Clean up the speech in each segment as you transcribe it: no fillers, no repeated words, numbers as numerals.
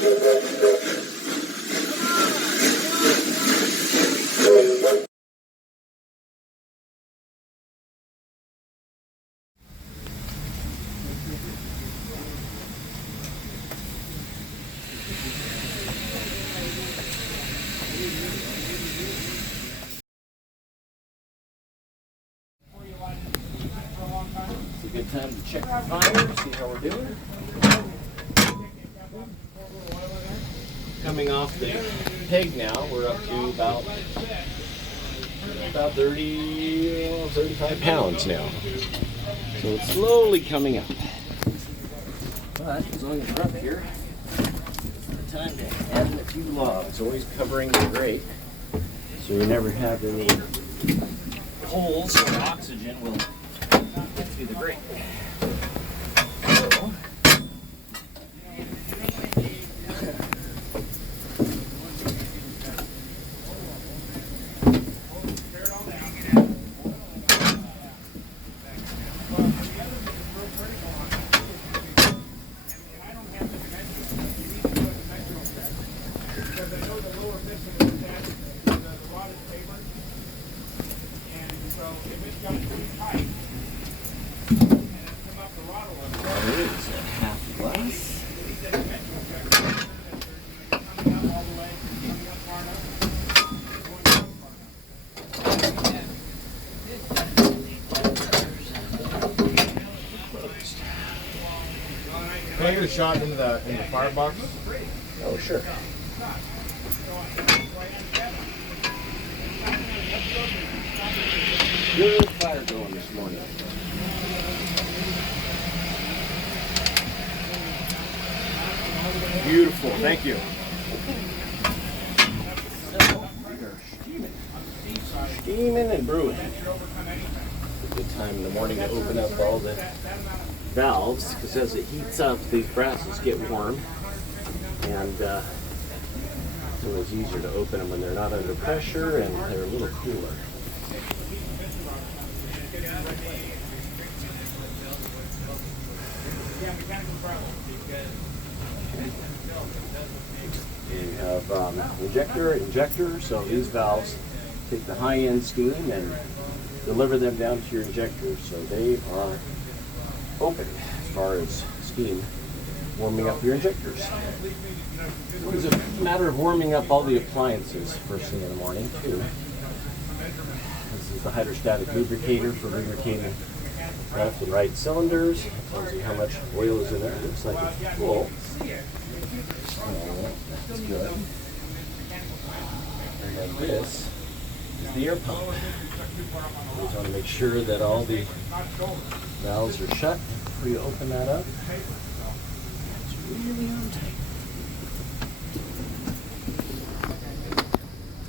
It's a good time to check the fire, see how we're doing. Coming off the peg now, we're up to about 30, 35 pounds now. So it's slowly coming up. But as long as we're up here, it's time to add in a few logs, always covering the grate so you never have any holes where oxygen will get through the grate. So, Can I get a shot into the firebox? oh, sure. Good fire going this morning. Beautiful, thank you. So, we are steaming and brewing. It's a good time in the morning to open up all the valves, because as it heats up, these brasses get warm, and it's always easier to open them when they're not under pressure and they're a little cooler. You have injector, so these valves take the high-end steam and deliver them down to your injectors, so they are open as far as steam warming up your injectors. It's a matter of warming up all the appliances first thing in the morning too. This is the hydrostatic lubricator for lubricating left and right cylinders. It tells you how much oil is in there. It looks like it's full. That's good. And then this is the air pump. We just want to make sure that all the valves are shut before you open that up. It's really on tight.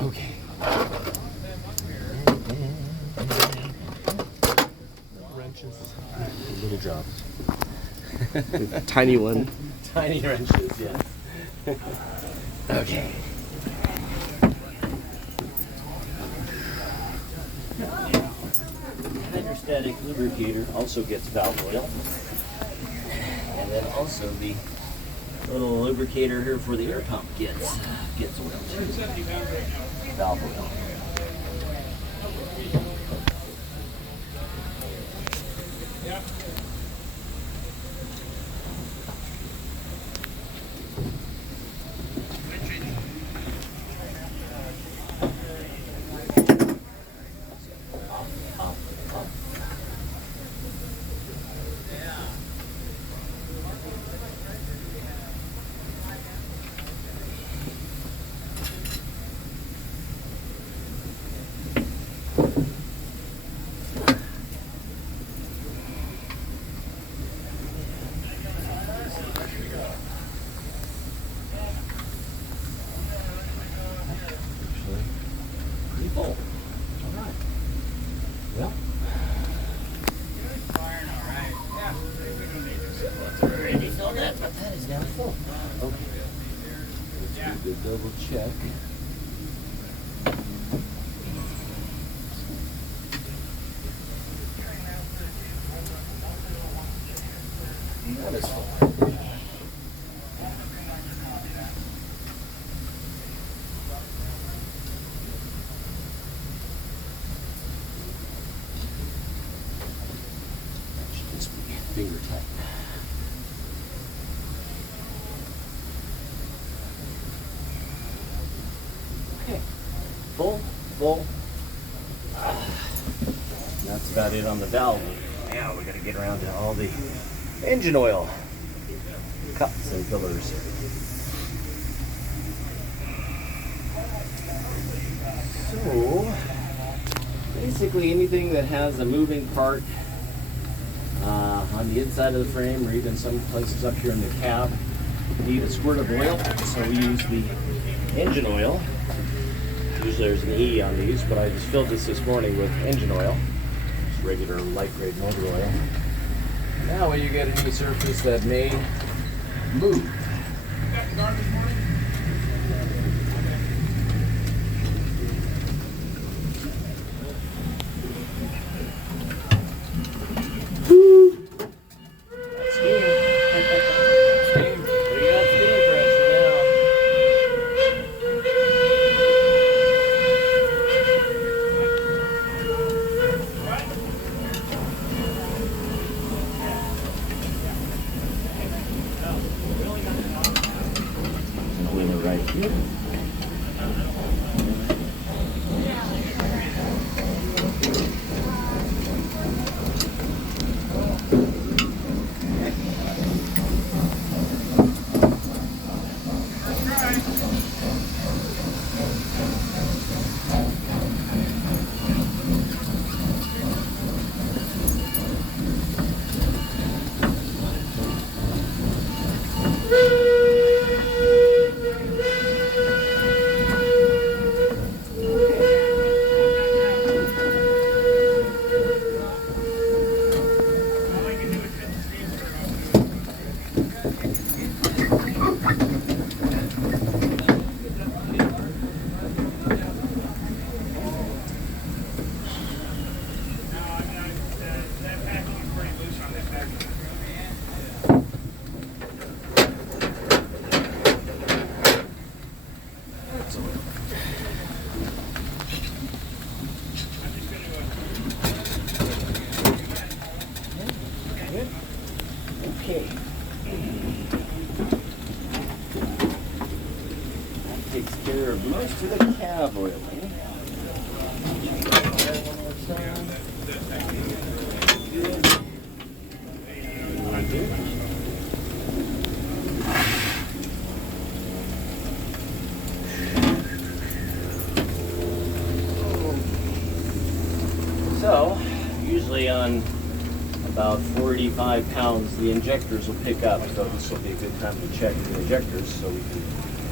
Okay. Wrenches. Little drops. Tiny one. Tiny wrenches, yes. Okay. Hydrostatic lubricator also gets valve oil. And then also the little lubricator here for the air pump gets oil too. Valve oil. Double check. That is full. full. And that's about it on the valve. Now we got to get around to all the engine oil cups and fillers. So basically anything that has a moving part on the inside of the frame, or even some places up here in the cab, need a squirt of oil. So we use the engine oil. Usually there's an E on these, but I just filled this morning with engine oil, just regular light grade motor oil. Now when you get a new surface that may move. Okay. That takes care of most of the cab oiling. So, usually on about 45 pounds, the injectors will pick up. So this will be a good time to check the injectors so we can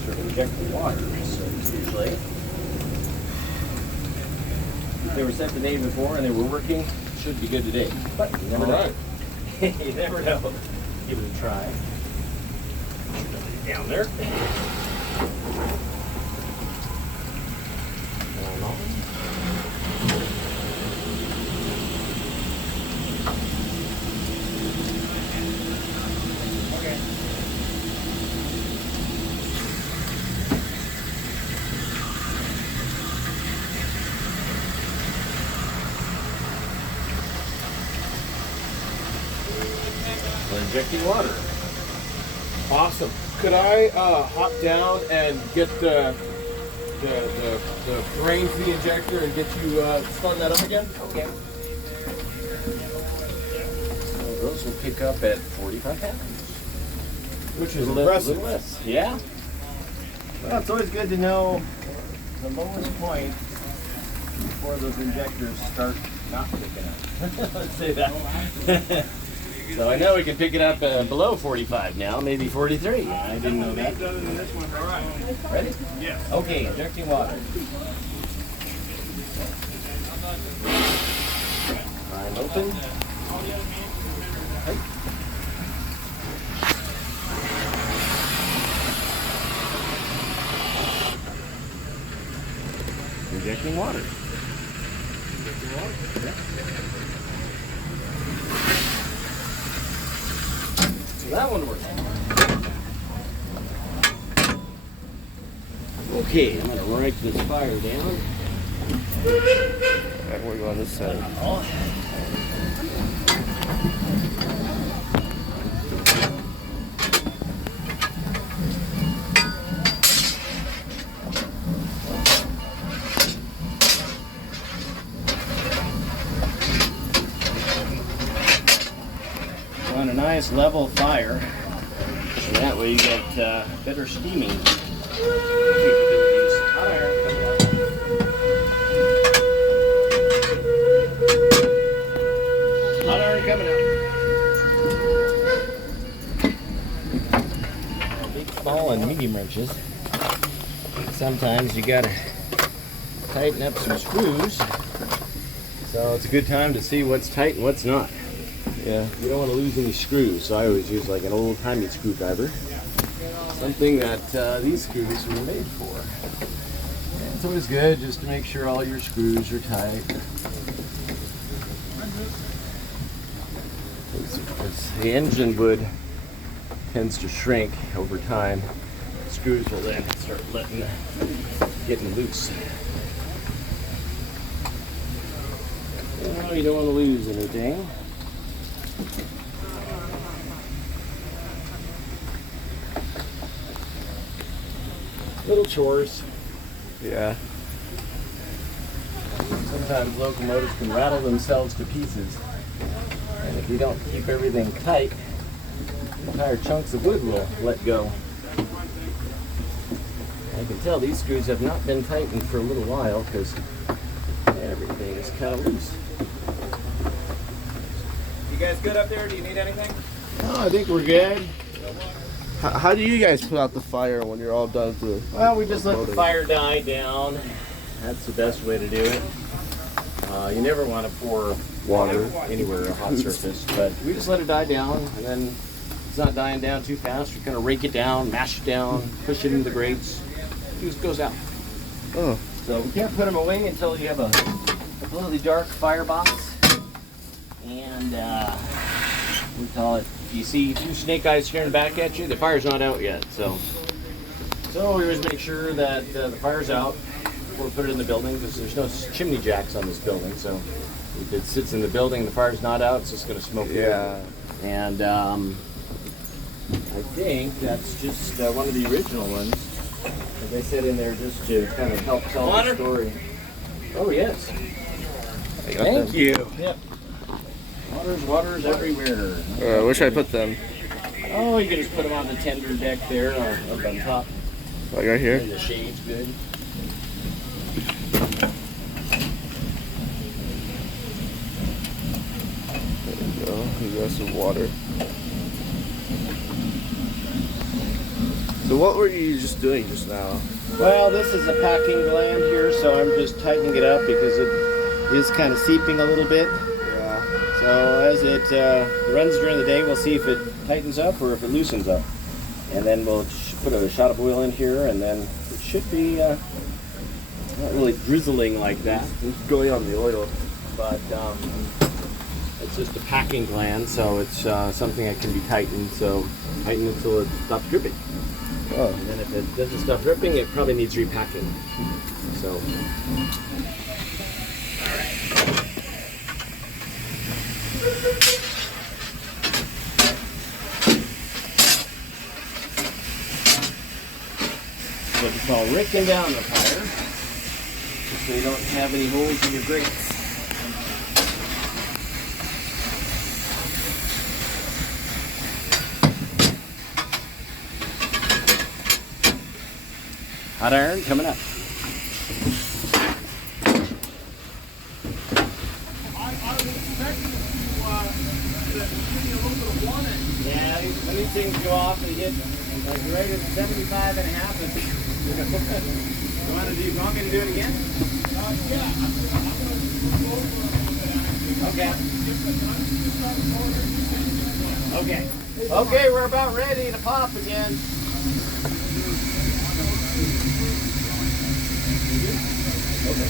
sort of inject the water. So usually, if they were set the day before and they were working, it should be good today. But you never know. You never know. Give it a try. Down there. Injecting water. Awesome. Could I hop down and get the drain for the injector and get you starting that up again? Okay. So those will pick up at 45 pounds. Which is impressive. A little less. Yeah. Well, it's always good to know the lowest point before those injectors start not picking up. Let's say that. So I know we can pick it up below 45 now, maybe 43. I didn't know that. Ready? Yeah. Okay, injecting water. Prime open. Okay. Injecting water. Injecting water? Yeah. That one works. Okay, I'm gonna write this fire down. Alright, we'll go on this side. nice level fire. So that way you get better steaming. Capabilities. Hot iron coming up. Hot iron coming up. Big, small, and medium wrenches. Sometimes you gotta tighten up some screws. So it's a good time to see what's tight and what's not. Yeah, you don't want to lose any screws, so I always use like an old-timey screwdriver. Something that these screws were made for. And it's always good just to make sure all your screws are tight. As the engine wood tends to shrink over time, screws will then start getting loose. You don't want to lose anything. Little chores. Yeah. Sometimes locomotives can rattle themselves to pieces. And if you don't keep everything tight, entire chunks of wood will let go. I can tell these screws have not been tightened for a little while because everything is kind of loose. You guys good up there? Do you need anything? Oh, I think we're good. How do you guys put out the fire when you're all done with the... Well, we just let the fire die down. That's the best way to do it. You never want to pour water anywhere, a hot surface, but we just let it die down, and then if it's not dying down too fast, we kind of rake it down, mash it down, push it into the grates. It just goes out. Oh. So we can't put them away until you have a completely dark firebox. And we call it, if you see two snake eyes staring back at you, the fire's not out yet. So we always make sure that the fire's out before we put it in the building, because there's no chimney jacks on this building. So if it sits in the building, the fire's not out, it's just going to smoke. Yeah. And I think that's just one of the original ones. As I said in there, just to kind of help tell the story. Oh yes. Thank you. Yep. Water's everywhere. Where should I put them? Oh, you can just put them on the tender deck there, up on top. Like right here? And the shade's good. There you go. You got some water. So what were you just doing just now? Well, this is a packing gland here, so I'm just tightening it up because it is kind of seeping a little bit. So as it runs during the day, we'll see if it tightens up or if it loosens up. And then we'll put a shot of oil in here, and then it should be not really drizzling like that. It's going on the oil. But it's just a packing gland, so it's something that can be tightened. So tighten it until it stops dripping. Oh. And then if it doesn't stop dripping, it probably needs repacking. So. What we call raking down the fire, just so you don't have any holes in your grates. Hot iron coming up. Yeah, when these things go off, they get like right at 75 and a half. You want me to do it again? Yeah. Okay. Okay, we're about ready to pop again. Okay.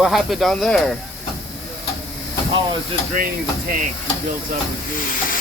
What happened down there? Oh, it's just draining the tank. It builds up with gooey.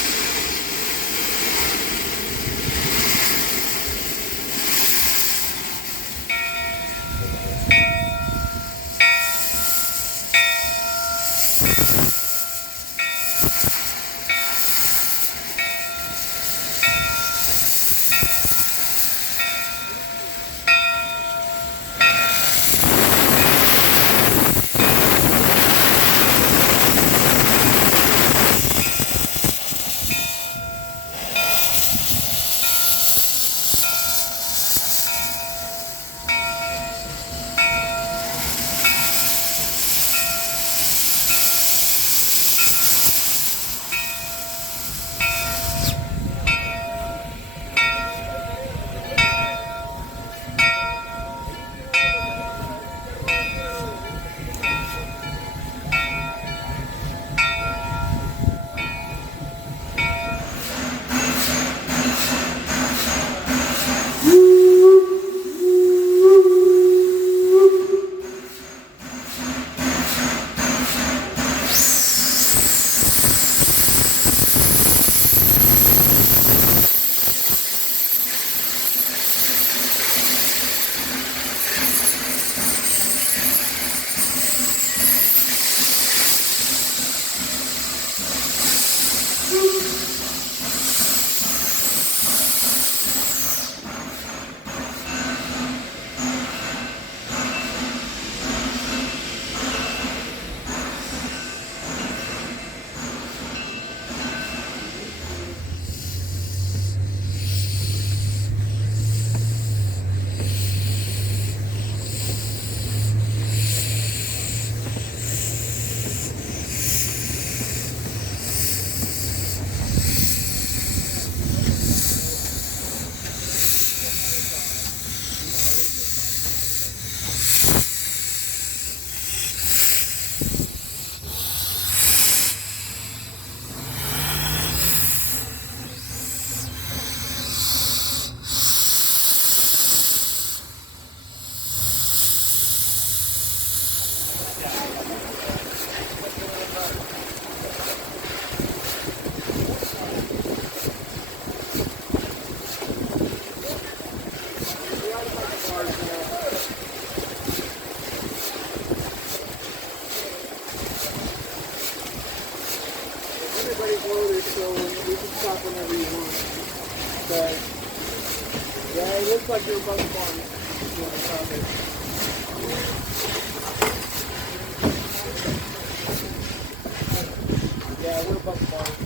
Everybody's loaded, so we can stop whenever you want. But yeah, it looks like you're above the bar. Yeah, we're above the bar.